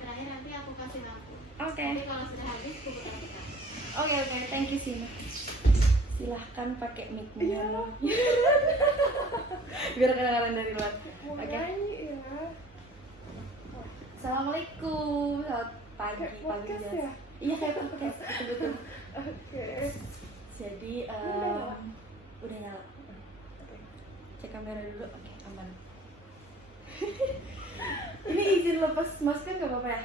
terakhir nanti aku kasih lampu. Oke. Nanti kalau sudah habis aku putar-putar. Oke, thank you Sina. Silahkan pakai mic-nya lo. Biar kedengaran dari luar. Oke. Assalamualaikum. Selamat pagi, pagi ya? Iya, kayak podcast, betul. Oke. Jadi udah nyala. Oke. Cek kamera dulu. Oke, aman. Ini izin lepas masker nggak apa-apa ya?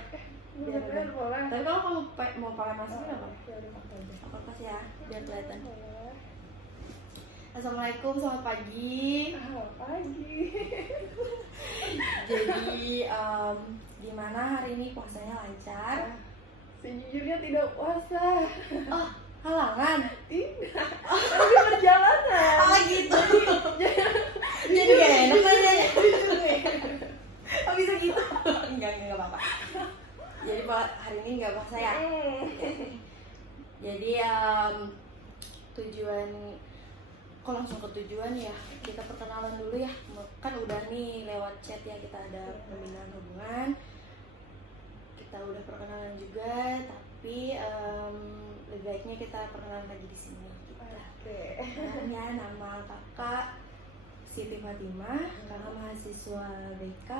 Bener boleh. Tapi kalau kamu mau pakai masker nggak apa-apa? Ya udah pakai aja. Aku lepas ya, biar kelihatan. Boleh. Assalamualaikum, selamat pagi. Pagi. Jadi gimana hari ini puasanya lancar? Sejujurnya tidak puasa. Oh, halangan? Tidak. Tapi perjalanan. Ah gitu. Jadi gak enak nanya. Oh bisa gitu? Enggak apa-apa. Jadi hari ini nggak puasa ya? Jadi tujuan, kok langsung ke tujuan ya? Kita perkenalan dulu ya. Kan udah nih lewat chat ya, kita ada pembinaan hubungan. Kita udah perkenalan juga, tapi lebih baiknya kita perkenalan lagi di sini. Oke. Ya, nama kakak Siti Fatimah, kakak mahasiswa BK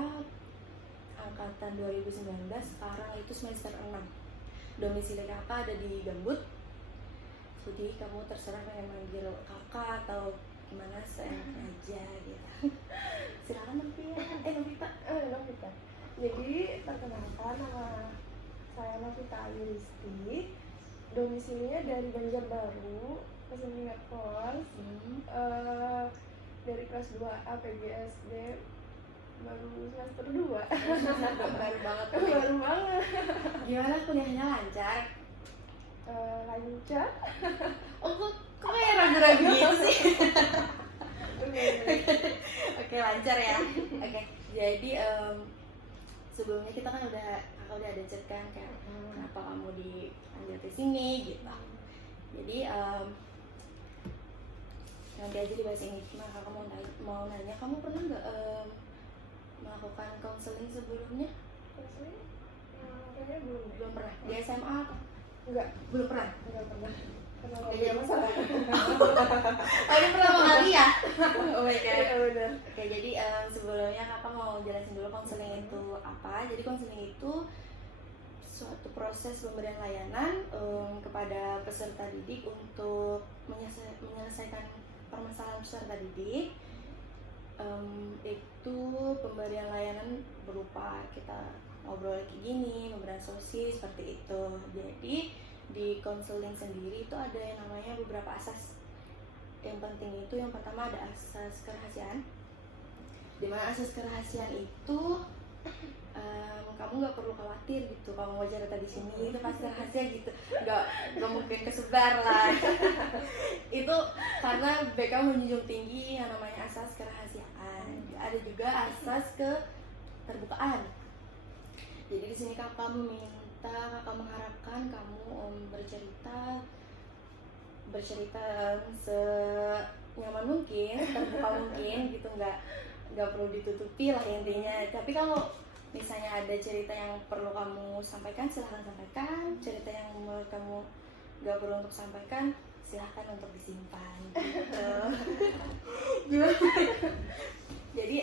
angkatan 2019, sekarang itu semester 6. Domisili kakak ada di Gambut. Jadi kamu terserah pengen manggil kakak atau gimana, seenaknya aja gitu. Silakan Novita. Novita. Jadi perkenalkan, nama saya Novita Ayu Risti. Domisilinya dari Banjarbaru, Kesenian Kos. Dari kelas 2A PGSD, baru semester 2. Baru banget. Baru banget. Gimana kuliahnya, lancar? Lancar. Oh kok kayak ragu-ragu gitu sih? Oke, lancar ya. Oke, jadi sebelumnya kita kan kakak udah ada chat kan kayak kenapa kamu dipanggil ke sini gitu. Jadi nanti aja dibahas ini. Nah, kakak mau nanya, kamu pernah nggak melakukan konseling sebelumnya? Kayaknya belum Pernah. Di SMA apa? Enggak Pernah. pernah. Kenapa Jadi masalah? Oh, ini pertama kali ya? Oh my god. Iya benar. Oke, jadi sebelumnya kakak mau jelasin dulu konseling itu apa. Jadi konseling itu suatu proses pemberian layanan kepada peserta didik untuk menyelesaikan permasalahan peserta didik. Itu pemberian layanan berupa kita ngobrol kayak gini, memberikan solusi seperti itu. Jadi di konseling sendiri itu ada yang namanya beberapa asas. Yang penting itu yang pertama ada asas kerahasiaan. Dimana asas kerahasiaan itu kamu nggak perlu khawatir gitu, kamu mau cerita di sini itu pasti rahasia gitu, nggak mungkin kesebar lah. Itu karena BK menjunjung tinggi yang namanya asas kerahasiaan. Ada juga asas keterbukaan. Jadi di sini kakak mengharapkan kamu bercerita senyaman mungkin, terbuka mungkin gitu, nggak perlu ditutupi lah intinya. Tapi kalau misalnya ada cerita yang perlu kamu sampaikan, silahkan sampaikan. Cerita yang menurut kamu nggak perlu untuk sampaikan, silahkan untuk disimpan gitu. Jadi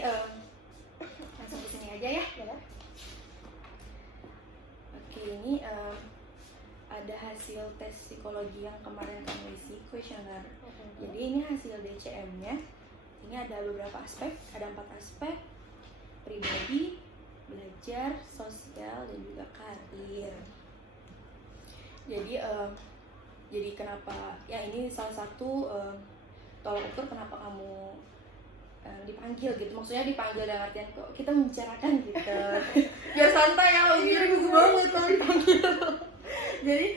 langsung ke sini aja ya. Oke, ini ada hasil tes psikologi yang kemarin kamu isi, kuesioner. Jadi ini hasil DCM-nya. Ini ada beberapa aspek, ada 4 aspek: pribadi, belajar, sosial, dan juga karir. Jadi kenapa ya, ini salah satu tolak ukur kenapa kamu dipanggil gitu. Maksudnya dipanggil dalam artian kok kita membicarakan gitu. Biar santai ya, jadi gugup banget kalau dipanggil. Jadi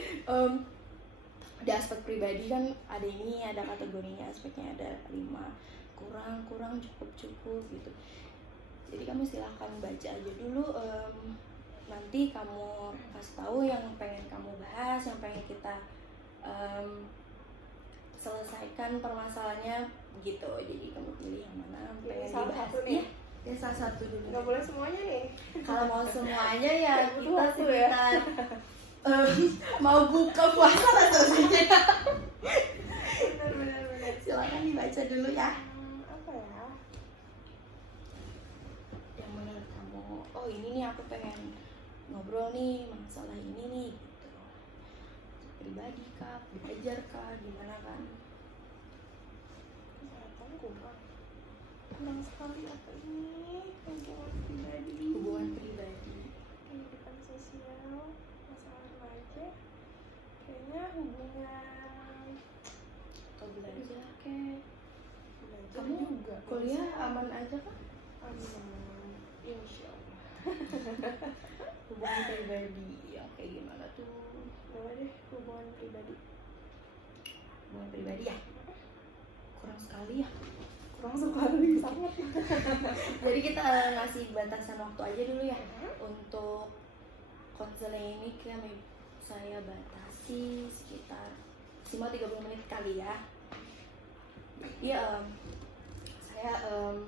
di aspek pribadi kan ada kategorinya, aspeknya ada 5, kurang, cukup gitu. Jadi kamu silahkan baca aja dulu, nanti kamu kasih tahu yang pengen kamu bahas, yang pengen kita selesaikan permasalahannya gitu. Jadi kamu pilih yang mana pengen dibahas. Ya salah satu dulu. Nggak boleh semuanya nih. Kalau mau semuanya ya Butuh kita waktu ya. sekitar mau buka puasa lah sebenarnya. Benar. Silakan dibaca dulu ya. Apa ya? Yang menurut kamu, oh ini nih aku pengen ngobrol nih masalah ini nih gitu. Pribadi kah, belajar kah, gimana kan? Kesehatan kurang sekali apa ini hubungan pribadi, Hubungan pribadi. kehidupan sosial, masalah remaja, kayaknya hubungan Atau belajar kek. belajar Kamu juga kuliah aman aja kan? aman, insya Allah. Hubungan pribadi yang kayak gimana tuh? Coba deh hubungan pribadi Hubungan pribadi ya? Kurang sekali ya. kurang sekali sangat. Jadi kita ngasih batasan waktu aja dulu ya. Untuk konseling ini saya batasi sekitar maksimal 30 menit kali ya. Jadi saya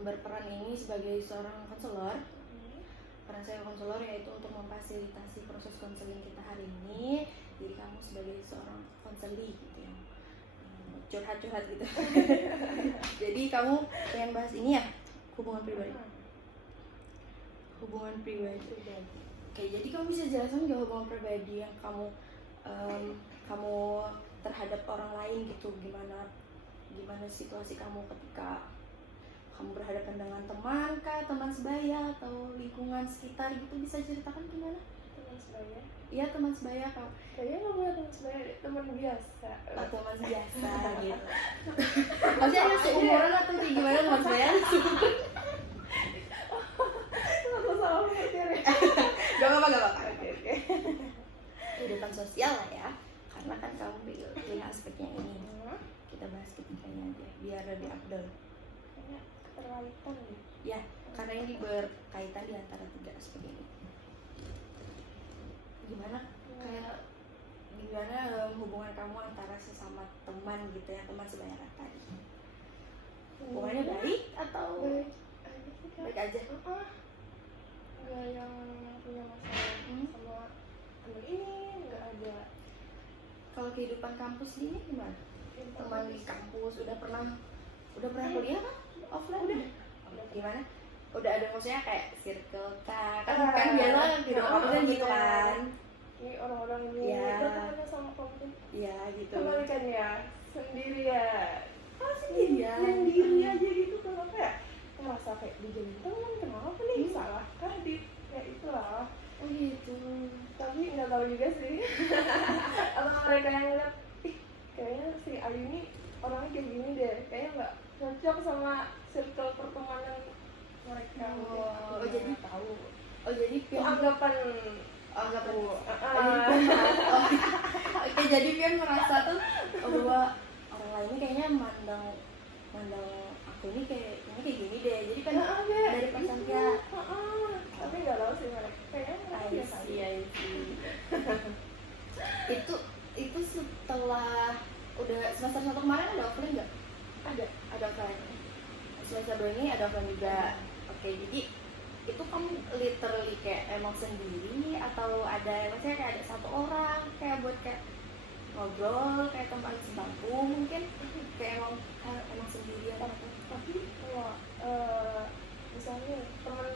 berperan ini sebagai seorang konselor. Peran saya konselor yaitu untuk memfasilitasi proses konseling kita hari ini. Jadi kamu sebagai seorang konseli gitu ya, curhat-curhat gitu. Jadi kamu pengen bahas ini ya, hubungan pribadi. Hubungan pribadi. Oke, jadi kamu bisa jelaskan nggak hubungan pribadi yang kamu terhadap orang lain gitu, gimana situasi kamu ketika kamu berhadapan dengan teman kah, teman sebaya atau lingkungan sekitar gitu, bisa ceritakan gimana? Teman sebaya? Iya, teman sebaya kak. Kayaknya nggak punya teman sebaya, teman biasa. Oh, teman biasa gitu. Maksudnya ada seumuran atau kayak gimana teman sebaya? Aku salah mikir ya. Gak apa-apa. Oke. Kehidupan sosial lah ya, karena kan kamu pilih aspeknya ini. Kita bahas ketiganya aja, biar lebih afdol. Kayaknya keterkaitan deh. Ya, karena ini berkaitan di antara 3 aspek ini. Gimana hubungan kamu antara sesama teman gitu ya, teman sebaya tadi? Hubungannya baik atau Baik aja sih Kak. baik aja? Nggak yang punya masalah sama anak ini, nggak ada. Kalau kehidupan kampus ini gimana? Teman di kampus udah pernah kuliah kan? Offline udah? Gimana? Udah ada maksudnya kayak circle kah? Kan biasa kehidupan kampus kan gitu kan? Ini orang-orang ini Iya. temannya sama kamu. Iya gitu. Teman kan ya, sendirian. Sendirian. Sendiri aja gitu, kenapa ya? Ngerasa kayak dijadiin teman, kenapa nih? Salahkah di ya itulah. Oh gitu. Tapi nggak tahu juga sih. Atau mereka yang ngeliat, ih kayaknya si Ayu ini orangnya kayak gini deh, kayaknya nggak cocok sama circle pertemanan mereka. Oh, Mungkin jadi nggak tahu. Oh jadi Itu anggapan anggapan aku. Oke, jadi Pian merasa tuh bahwa orang lain ini kayaknya mandang aku ini kayak gini deh. Jadi kan dari perasaan Tapi nggak tahu sih mereka. Kayaknya mereka biasa aja. I see. itu setelah udah semester 1 kemarin ada offline nggak? Ada offline. Semester 2 ini ada offline juga. Oke, jadi itu kamu literally kayak emang sendiri atau ada maksudnya kayak ada satu orang kayak buat kayak ngobrol kayak teman sebangku mungkin kayak emang sendirian atau Tapi kalau misalnya temen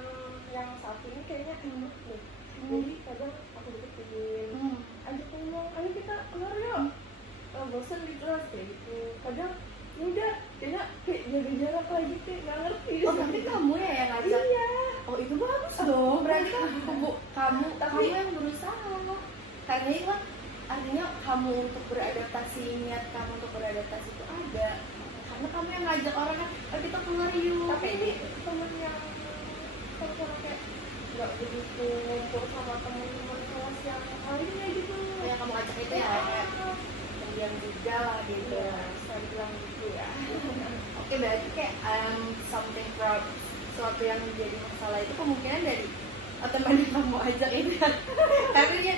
yang satu ini kayaknya enak deh. Jadi kadang aku deketin, ajak ngomong, ayo kita keluar yuk. Bosan di kelas kayak gitu. Kadang ya udah, kayaknya kayak jaga jarak lah gitu, nggak ngerti. oh berarti kamu ya yang ngajak? Iya. Oh itu bagus dong, berarti kan kamu yang berusaha karena itu kan artinya kamu untuk beradaptasi, niat kamu untuk beradaptasi itu ada karena kamu yang ngajak orang kan, oh kita keluar yuk. Tapi ini temen yang sama kayak nggak begitu ngumpul sama temen-temen kelas yang lainnya gitu. yang kamu ajak itu ya kayak pendiam juga lah gitu. Saya bilang gitu ya. Oke, berarti kayak something from sesuatu yang menjadi masalah itu kemungkinan dari teman yang kamu ajak itu kan. Tapi dia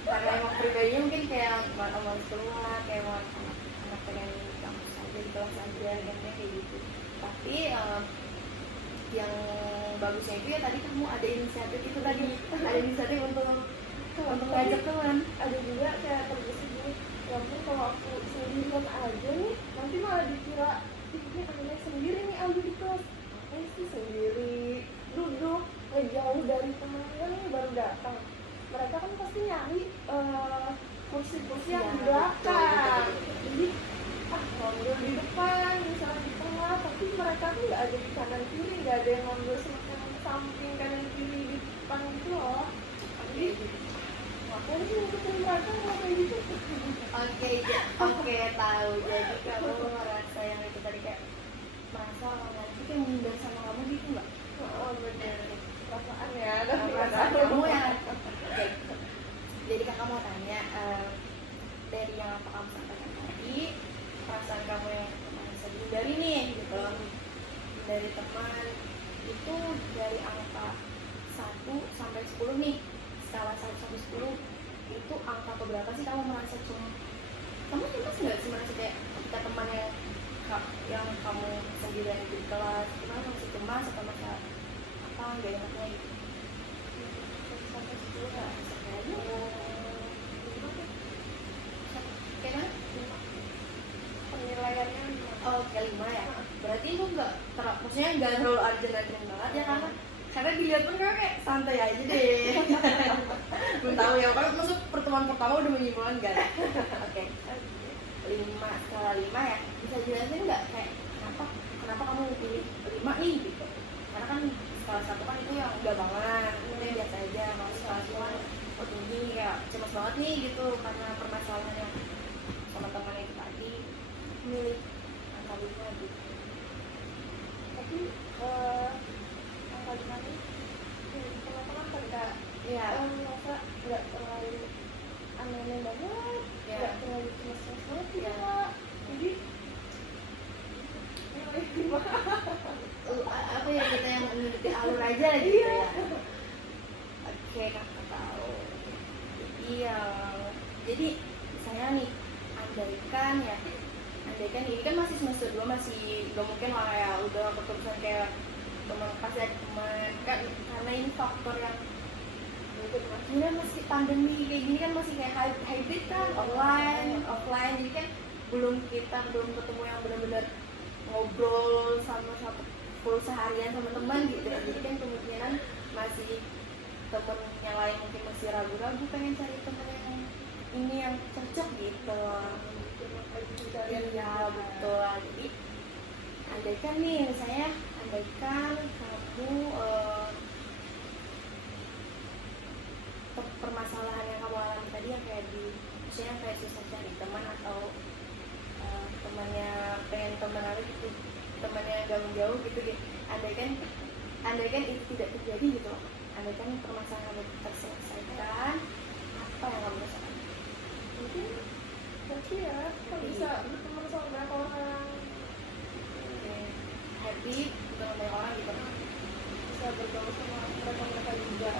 karena emang pribadinya mungkin kayak mau keluar, kayak mau anak pengen di kampus aja, di kelas aja, kayak gitu. Tapi yang bagusnya itu ya tadi kamu ada inisiatif itu tadi, ada inisiatif untuk ngajak teman. Ada juga kayak terbesit gini, ya ampun kalau aku sendirian aja nih nanti malah dikira ini anaknya sendiri nih Aldi di kelas, ini sih sendiri duduk ngejauh dari temennya nih baru datang. Mereka kan pasti nyari kursi-kursi yang di belakang, jadi ngambil di depan misalnya di tengah, tapi mereka tuh nggak ada di kanan kiri, nggak ada yang ngambil semacam samping kanan kiri di depan gitu loh. Jadi ngapain sih ngikutin mereka kalau kayak gitu? Oke, tahu. Jadi kamu merasa yang itu tadi kayak merasa orang lain itu kayak minder sama kamu gitu nggak? Oh bener, perasaan ya, ada Perasaan kamu yang oke. Jadi kakak mau tanya, dari yang apa kamu sampaikan tadi, perasaan kamu yang merasa dihindari nih gitu, dari teman itu dari angka 1 sampai 10 nih, skala 1 sampai 10 itu angka keberapa sih kamu merasa kamu cemas nggak sih merasa kayak ketika teman yang kamu sendirian di kelas gimana, masih cemas atau masa apa nggak enaknya gitu? sampai 10 nggak? Kayaknya Penilaiannya oke 5 ya. Berarti itu maksudnya nggak terlalu urgent banget ya, karena dilihat pun kayak santai aja deh. Belum tahu ya, kan maksud pertemuan pertama udah menyimpulkan enggak? Oke. 5, skala 5 ya. Bisa jelasin nggak kayak kenapa kamu pilih 5 nih gitu? Karena kan skala 1 kan itu yang enggak banget, itu biasa aja. Kalau skala 2 ini kayak cemas banget nih gitu karena permasalahan yang sama temannya itu tadi, milih angka 5 gitu. tapi angka 5 ini teman-teman pada Iya. merasa nggak terlalu aneh-aneh banget, Iya. nggak terlalu cemas-cemas banget Iya. juga. Jadi nilai 5. Apa ya, kita yang mengikuti alur aja gitu ya. Oke, kakak tahu. Jadi saya nih andaikan ini kan masih semester 2, masih gak mungkin lah ya udah keterusan kayak teman, pasti ada teman kan, karena ini faktor yang mungkin masih pandemi kayak gini kan, masih kayak hybrid kan, online offline, jadi kan belum ketemu yang benar-benar ngobrol sama satu full seharian sama teman gitu. Jadi kan kemungkinan masih temen yang lain mungkin masih ragu-ragu pengen cari temen yang ini yang cocok gitu. Ya betul. Jadi andaikan nih misalnya, kamu permasalahan yang kamu alami tadi yang kayak misalnya kayak susah cari teman atau temannya pengen teman apa gitu, temannya jauh gitu. Andaikan itu tidak terjadi gitu, andaikan permasalahan kamu terselesaikan, apa yang kamu rasakan? Mungkin ya kita bisa berteman sama banyak orang, Happy dengan banyak orang gitu, bisa bergaul sama mereka juga.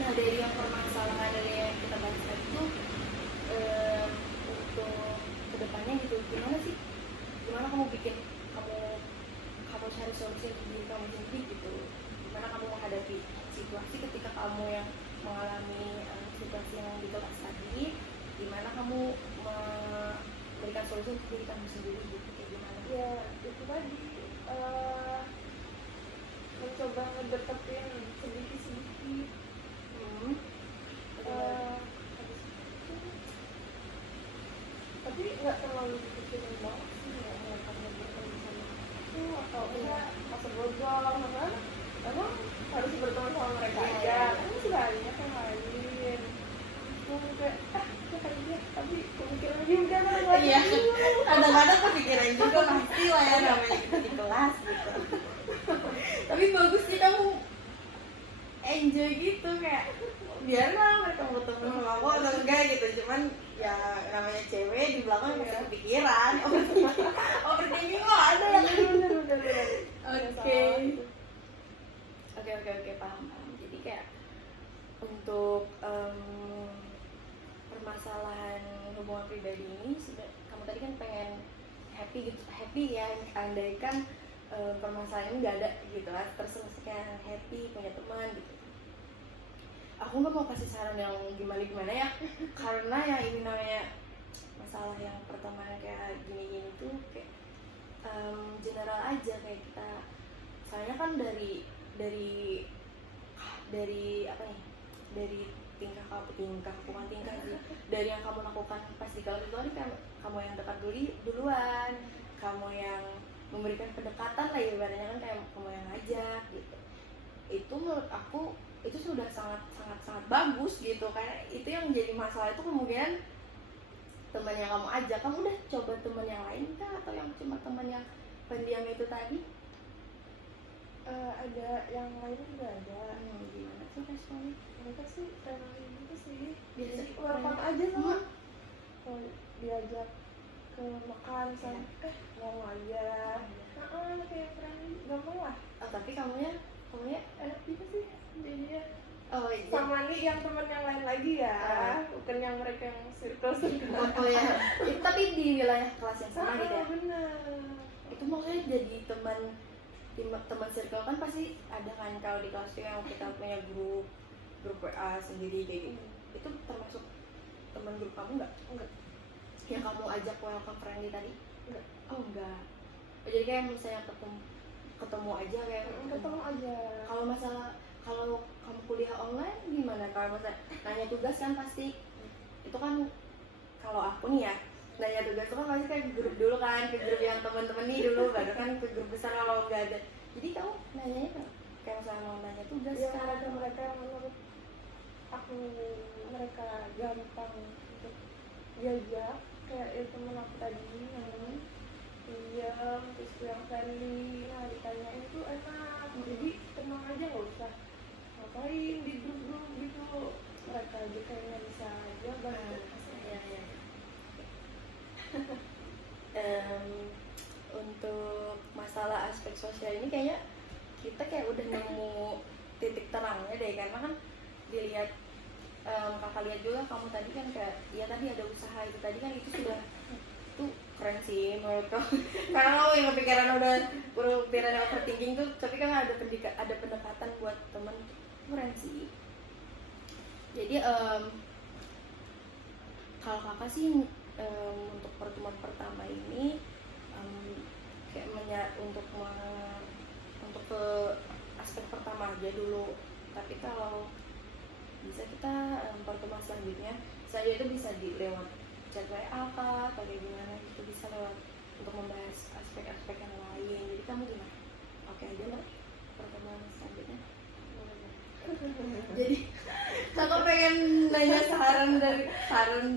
Nah dari yang permasalahan dari yang kita bahas tadi tuh, untuk kedepannya gitu, gimana kamu cari solusi untuk diri kamu sendiri gitu, gimana kamu menghadapi situasi ketika kamu yang mengalami situasi yang di kelas tadi, gimana kamu memberikan solusi untuk diri kamu sendiri gitu, kayak gimana? Ya itu tadi, mencoba ngedeketin sedikit-sedikit. Tapi nggak terlalu dipikirin banget sih, nggak karena berteman sama aku atau enggak masa bojol, karena emang harus berteman sama mereka aja, kan masih banyak yang lain. Cuma kayak kayak dia, tapi kepikiran juga kan lagi. Iya, kadang-kadang kepikiran juga pasti lah ya, namanya kita di kelas gitu. Tapi bagus sih kamu enjoy gitu, kayak biarlah mereka mau ketemu sama kamu atau enggak gitu, cuman ya namanya cewek di belakang masih kepikiran. Overthinking mah ada ya. Oke, paham. Jadi kayak untuk permasalahan hubungan pribadi ini, kamu tadi kan pengen happy ya, andaikan permasalahan ini nggak ada gitu lah, terselesaikan, happy, punya teman gitu. Aku nggak mau kasih saran yang gimana ya, karena ya ini namanya masalah yang pertemanan kayak gini-gini tuh kayak general aja, kayak kita soalnya kan dari apa nih, dari tingkah bukan tingkah sih, dari yang kamu lakukan pas di kelas itu kan kamu yang dekat duluan, kamu yang memberikan pendekatan lah ibaratnya, kan kayak kamu yang ngajak gitu. Itu menurut aku itu sudah sangat bagus gitu, karena itu yang jadi masalah itu kemungkinan teman yang kamu ajak. Kamu udah coba teman yang lain kah, atau yang cuma teman yang pendiam itu tadi? Ada yang lain juga ada. Gimana tuh responnya? Mereka sih friendly gitu sih, Biasa welcome aja sama kalau diajak ke makan misalnya, mau aja, kayak friendly, gampang lah. Tapi kamunya Enak juga sih jadinya. oh iya. Sama nih yang temen yang lain lagi ya, bukan yang mereka yang circle. Oh ya, tapi di wilayah kelas yang sama gitu ya. Bener. Itu maksudnya jadi teman circle kan pasti ada kan, kalau di kelas itu yang kita punya grup WA sendiri kayak gitu. Itu termasuk teman grup kamu nggak? Enggak. Yang kamu ajak welcome friendly tadi? Enggak. Oh enggak. Oh, jadi kayak misalnya ketemu aja kayak Ketemu aja. Kalau masalah kalau kamu kuliah online gimana? Kalau misalnya nanya tugas kan pasti itu kan, kalau aku nih ya nanya tugas itu kan pasti kayak grup dulu kan, ke grup yang teman-teman nih dulu, baru kan ke grup besar kalau nggak ada. Jadi kamu nanyanya kan kayak misalnya mau nanya tugas Ya kan? ada mereka yang menurut aku mereka gampang untuk diajak, kayak ya temen aku tadi yang diam terus yang friendly, nah ditanyain tuh enak, jadi tenang aja, nggak usah ngapain di grup-grup gitu, mereka aja kayaknya bisa aja bantu. Ya. Untuk masalah aspek sosial ini kayaknya kita kayak udah nemu titik terangnya deh, karena kan dilihat kakak lihat juga kamu tadi kan kayak ya tadi ada usaha itu tadi kan, itu sudah tuh keren sih menurut kamu. Karena kamu yang kepikiran overthinking tuh, tapi kan ada pendekatan buat temen, keren sih. Jadi kalau kakak sih untuk pertemuan pertama ini kayak untuk ke aspek pertama aja dulu. Tapi kalau bisa kita pertemuan selanjutnya itu bisa lewat chat WA kah, atau kayak gimana gitu, bisa lewat untuk membahas aspek-aspek yang lain. Jadi kamu gimana? Oke aja lah pertemuan selanjutnya. Jadi aku pengen nanya saran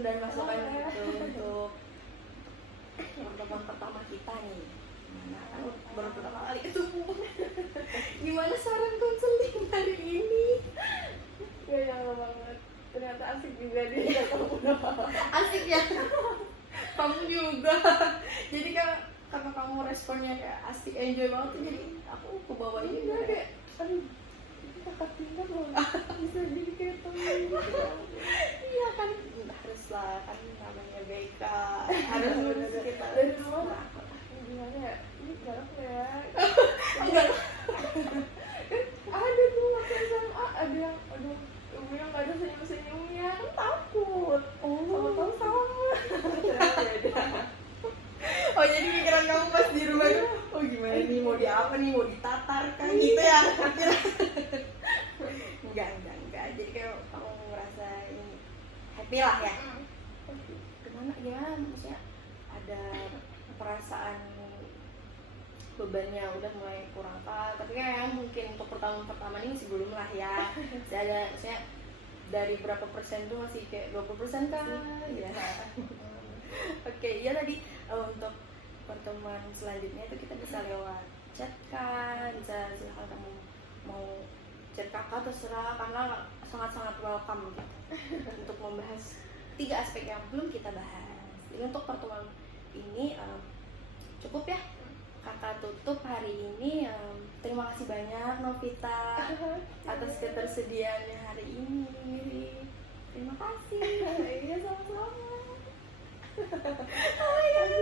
dan masukan gitu untuk pertemuan pertama kita nih. Gimana? Kan baru pertama kali ketemu. Gimana saran konseling hari ini? Ya nyala banget, ternyata asik juga dia. Asik ya? Kamu juga. Jadi karena kamu responnya kayak asik, enjoy banget tuh, jadi aku kebawa juga kayak Aduh, kakak tinggal loh, bisa jadi kayak temen gitu. iya kan, haruslah kan namanya BK, harus kita dari rumah gimana ya, ini galak ya. enggak Ada tuh waktu SMA, ada yang yang nggak ada senyum-senyumnya, kan takut. Sama. oh jadi pikiran kamu pas di rumah itu oh gimana nih, mau di apa nih, mau ditatar kan gitu ya? enggak, jadi kayak kamu ngerasa ini happy lah ya. Gimana maksudnya ada perasaan bebannya udah mulai kurang kah? Tapi kan mungkin untuk pertama ini masih belum lah ya. Masih ada, maksudnya dari berapa persen tuh masih kayak 20% kah? Ya. Oke, ya tadi untuk pertemuan selanjutnya itu kita bisa lewat chat kan, bisa silahkan kamu mau chat kakak terserah, karena sangat-sangat welcome gitu, untuk membahas 3 aspek yang belum kita bahas. Jadi untuk pertemuan ini cukup ya. Kakak tutup hari ini. Terima kasih banyak Novita atas ketersediaannya hari ini. Terima kasih. Iya, sama-sama. Oh my God.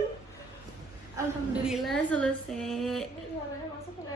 Alhamdulillah selesai. Ini suaranya masuk nggak?